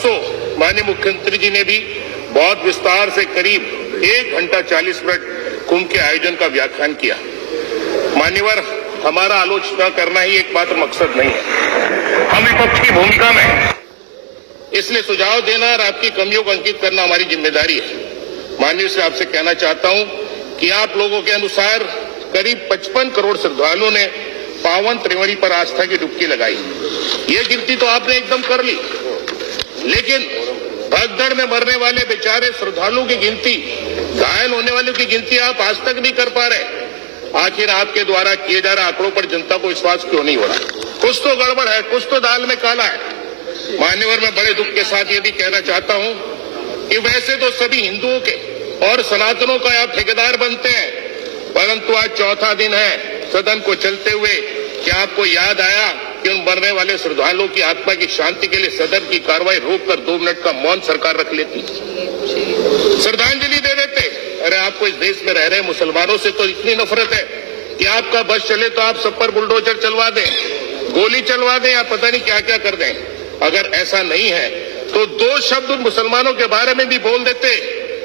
परसों माननीय मुख्यमंत्री जी ने भी बहुत विस्तार से करीब 1 घंटा 40 मिनट कुंभ के आयोजन का व्याख्यान किया। मान्यवर, हमारा आलोचना करना ही एकमात्र मकसद नहीं है, हम विपक्ष की भूमिका में हैं, इसलिए सुझाव देना और आपकी कमियों को अंकित करना हमारी जिम्मेदारी है। माननीय से आपसे कहना चाहता हूं कि आप लोगों के अनुसार करीब 55 करोड़ श्रद्धालुओं ने पावन त्रिवेणी पर आस्था की डुबकी लगाई। ये गिनती तो आपने एकदम कर ली, लेकिन भगदड़ में मरने वाले बेचारे श्रद्धालुओं की गिनती, घायल होने वालों की गिनती आप आज तक नहीं कर पा रहे। आखिर आपके द्वारा किए जा रहे आंकड़ों पर जनता को विश्वास क्यों नहीं हो रहा? कुछ तो गड़बड़ है, कुछ तो दाल में काला है। मान्यवर, मैं बड़े दुख के साथ ये भी कहना चाहता हूं कि वैसे तो सभी हिंदुओं के और सनातनों का आप ठेकेदार बनते हैं, परंतु आज चौथा दिन है सदन को चलते हुए, क्या आपको याद आया कि उन मरने वाले श्रद्धालुओं की आत्मा की शांति के लिए सदन की कार्रवाई रोककर 2 मिनट का मौन सरकार रख लेती, श्रद्धांजलि दे देते? अरे आपको इस देश में रह रहे मुसलमानों से तो इतनी नफरत है कि आपका बस चले तो आप सब पर बुलडोजर चलवा दें, गोली चलवा दें या पता नहीं क्या क्या कर दें। अगर ऐसा नहीं है तो 2 शब्द उन मुसलमानों के बारे में भी बोल देते।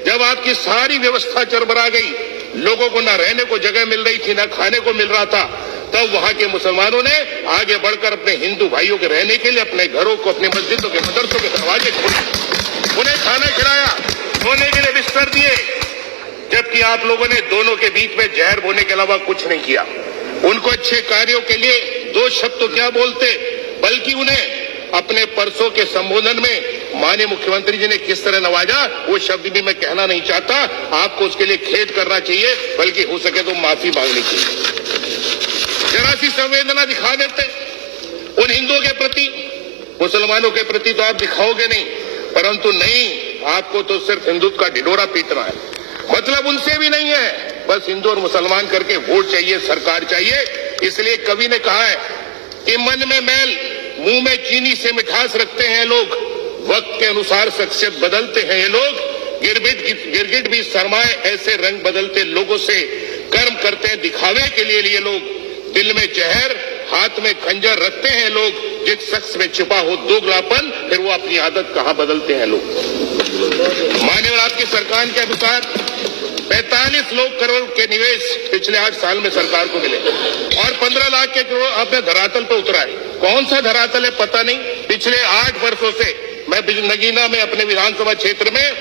जब आपकी सारी व्यवस्था चरमरा गई, लोगों को न रहने को जगह मिल रही थी, न खाने को मिल रहा था, तब वहां के मुसलमानों ने आगे बढ़कर अपने हिंदू भाइयों के रहने के लिए अपने घरों को, अपनी मस्जिदों के, मदरसों के दरवाजे खोले, उन्हें खाना खिलाया, सोने के लिए बिस्तर दिए, जबकि आप लोगों ने दोनों के बीच में जहर बोने के अलावा कुछ नहीं किया। उनको अच्छे कार्यों के लिए 2 शब्द तो क्या बोलते, बल्कि उन्हें अपने परसों के संबोधन में माननीय मुख्यमंत्री जी ने किस तरह नवाजा, वो शब्द भी मैं कहना नहीं चाहता। आपको उसके लिए खेद करना चाहिए, बल्कि हो सके तो माफी मांगनी चाहिए। जरा सी संवेदना दिखा देते उन हिंदुओं के प्रति, मुसलमानों के प्रति तो आप दिखाओगे नहीं, परंतु नहीं, आपको तो सिर्फ हिंदुत्व का ढिढोरा पीटना है। मतलब उनसे भी नहीं है, बस हिंदू और मुसलमान करके वोट चाहिए, सरकार चाहिए। इसलिए कवि ने कहा है कि मन में मैल, मुंह में चीनी से मिठास रखते हैं लोग, वक्त के अनुसार शख्सियत बदलते हैं ये लोग, गिरगिट भी शर्माए ऐसे रंग बदलते लोगों से, कर्म करते हैं दिखावे के लिए ये लोग, दिल में जहर हाथ में खंजर रखते हैं लोग, जिस शख्स में छिपा हो दोगलापन, फिर वो अपनी आदत कहां बदलते हैं लोग। माननीय आपकी सरकार के अनुसार 45 लाख करोड़ के निवेश पिछले 8 साल में सरकार को मिले और 15 लाख के करोड़ आपने धरातल पर उतरा है। कौन सा धरातल है पता नहीं। पिछले 8 वर्षों से मैं नगीना में अपने विधानसभा क्षेत्र में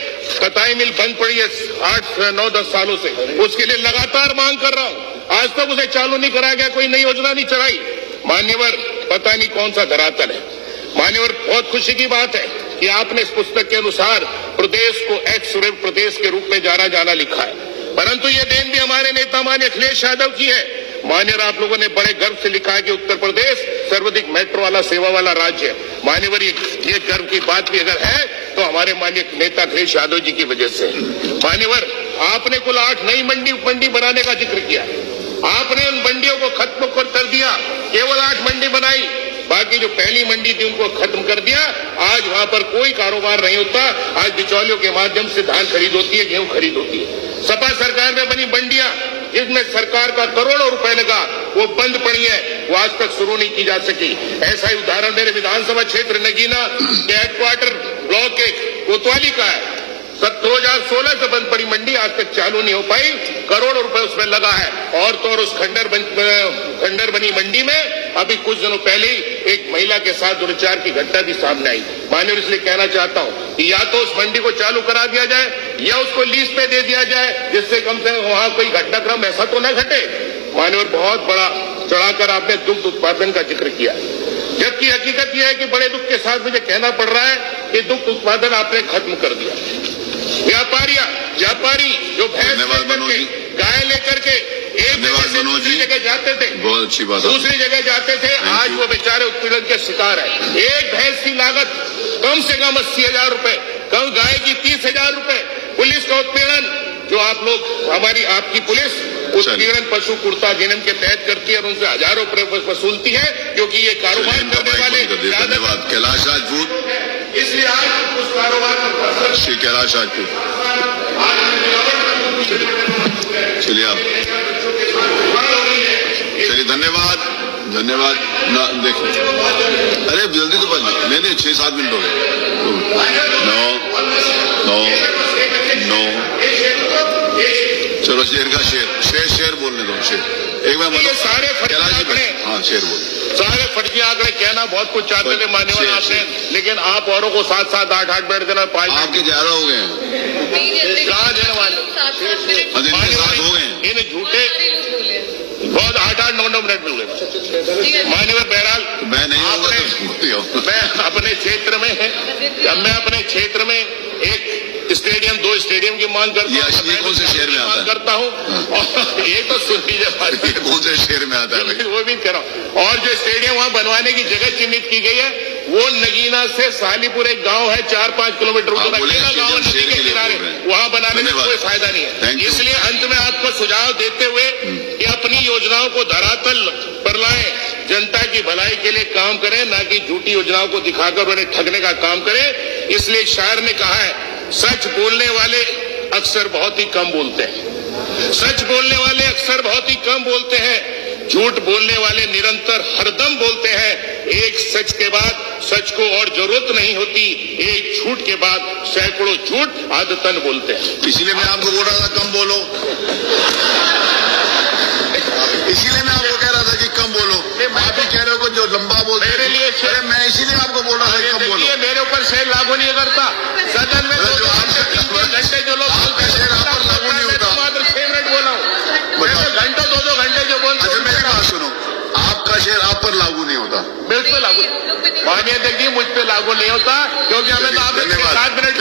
कताई मिल बंद पड़ी है 8, 9, 10 सालों से, उसके लिए लगातार मांग कर रहा हूं। आज तक उसे चालू नहीं कराया गया, कोई नई योजना नहीं चलाई। मान्यवर, पता नहीं कौन सा धरातल है। मान्यवर, बहुत खुशी की बात है कि आपने इस पुस्तक के अनुसार प्रदेश को एक्स प्रदेश के रूप में जाना लिखा है, परंतु ये देन भी हमारे नेता माननीय अखिलेश यादव की है। मान्यवर, आप लोगों ने बड़े गर्व से लिखा है कि उत्तर प्रदेश सर्वाधिक मेट्रो वाला, सेवा वाला राज्य है। मान्यवर, ये गर्व की बात भी अगर है तो हमारे माननीय नेता अखिलेश यादव जी की वजह से। मान्यवर, आपने कुल 8 नई मंडी बनाने का जिक्र किया। आपने उन मंडियों को खत्म कर दिया, केवल 8 मंडी बनाई, बाकी जो पहली मंडी थी उनको खत्म कर दिया। आज वहां पर कोई कारोबार नहीं होता। आज बिचौलियों के माध्यम से धान खरीद होती है, गेहूं खरीद होती है। सपा सरकार में बनी मंडियां जिसमें सरकार का करोड़ों रुपए लगा, वो बंद पड़ी है, वो आज तक शुरू नहीं की जा सकी। ऐसा ही उदाहरण मेरे विधानसभा क्षेत्र नगीना के हेडक्वार्टर ब्लॉक के कोतवाली का है। 2016 से बंद पड़ी मंडी आज तक चालू नहीं हो पाई, करोड़ों रुपए उसमें लगा है। और तो और उस खंडर बनी मंडी में अभी कुछ दिनों पहले ही एक महिला के साथ दुर्व्यवहार की घटना भी सामने आई। माननीय, इसलिए कहना चाहता हूं कि या तो उस मंडी को चालू करा दिया जाए या उसको लीज पे दे दिया जाए, जिससे कम से कम वहां कोई घटनाक्रम ऐसा तो न घटे। माननीय, बहुत बड़ा चढ़ाकर आपने दुग्ध उत्पादन का जिक्र किया, जबकि हकीकत यह है कि बड़े दुख के साथ मुझे कहना पड़ रहा है कि दुग्ध उत्पादन आपने खत्म कर दिया। व्यापारी जो भैंस लेकर के, गाय लेकर के एक जगह से दूसरी जगह जाते थे, बहुत अच्छी बात, दूसरी जगह जाते थे, आज वो बेचारे उत्पीड़न के शिकार है। एक भैंस की लागत कम से कम 80,000 रुपए, कम गाय की 30,000 रुपए। पुलिस का उत्पीड़न, जो आप लोग, आपकी पुलिस उत्पीड़न पशु कुर्ता अधिनियम के तहत करती है और उनसे हजारों रुपए वसूलती है, क्योंकि ये कारोबार करने वाले। धन्यवाद। कैलाश राजपूत, इसलिए आज उस कारोबार पर श्री कैलाश राजपूत, चलिए आप, चलिए धन्यवाद ना देखिए, अरे जल्दी तो बन नहीं 6-7 मिनट हो गए। चलो शेर का शेर बोलने दो शेर एक बार ये सारे फर्जी आंकड़े, हाँ शेर बोल सारे फर्जी आंकड़े कहना बहुत कुछ चाहते थे मान्यवर आपने, लेकिन आप औरों को 7-7, 8-8 बैठ देना, 5 आपके ज्यादा हो गए हैं, कहाँ देने वाले हो गए इन झूठे बहुत 8-8, 9-9 मिनट मिल गए मान्यवर। बहरहाल मैं नहीं होगा मैं अपने क्षेत्र में एक स्टेडियम, 2 स्टेडियम की मांग करता हूँ। ये कौन से शहर में आता है? करता हूँ और ये तो सुन लीजिए ये कौन से शहर में आता है? वो भी कह रहा हूँ। और जो स्टेडियम वहाँ बनवाने की जगह चिन्हित की गई है वो नगीना से सालीपुर एक गांव है 4-5 किलोमीटर गांव नदी के किनारे, वहाँ बनाने में कोई फायदा नहीं है। इसलिए अंत में आपको सुझाव देते हुए कि अपनी योजनाओं को धरातल पर लाएं, जनता की भलाई के लिए काम करें, ना कि झूठी योजनाओं को दिखाकर उन्हें ठगने का काम करें। इसलिए शायर ने कहा है, सच बोलने वाले अक्सर बहुत ही कम बोलते हैं, सच बोलने वाले अक्सर बहुत ही कम बोलते हैं, झूठ बोलने वाले निरंतर हरदम बोलते हैं। एक सच के बाद सच को और जरूरत नहीं होती, एक झूठ के बाद सैकड़ों झूठ आदतन बोलते हैं। इसीलिए मैं आपको बोल रहा था कम बोलो, इसीलिए मैं आपको कह रहा था कि कम बोलो। आप ही कह रहे हो जो लंबा बोलते मेरे लिए मैं इसीलिए आपको बोल रहा था कम बोलो। मेरे ऊपर शेर लागू नहीं करता, सदन में 2 घंटे जो लोग शेर आप पर लागू नहीं होता, मात्र 6 मिनट बोला हूँ, घंटों 2 घंटे जो बोलते हैं। मेरी बात सुनो, आपका शेर आप पर लागू नहीं होता, मुझ पे लागू, मानिए देखिए मुझ पे लागू नहीं होता, क्योंकि हमें तो आपने 7 मिनट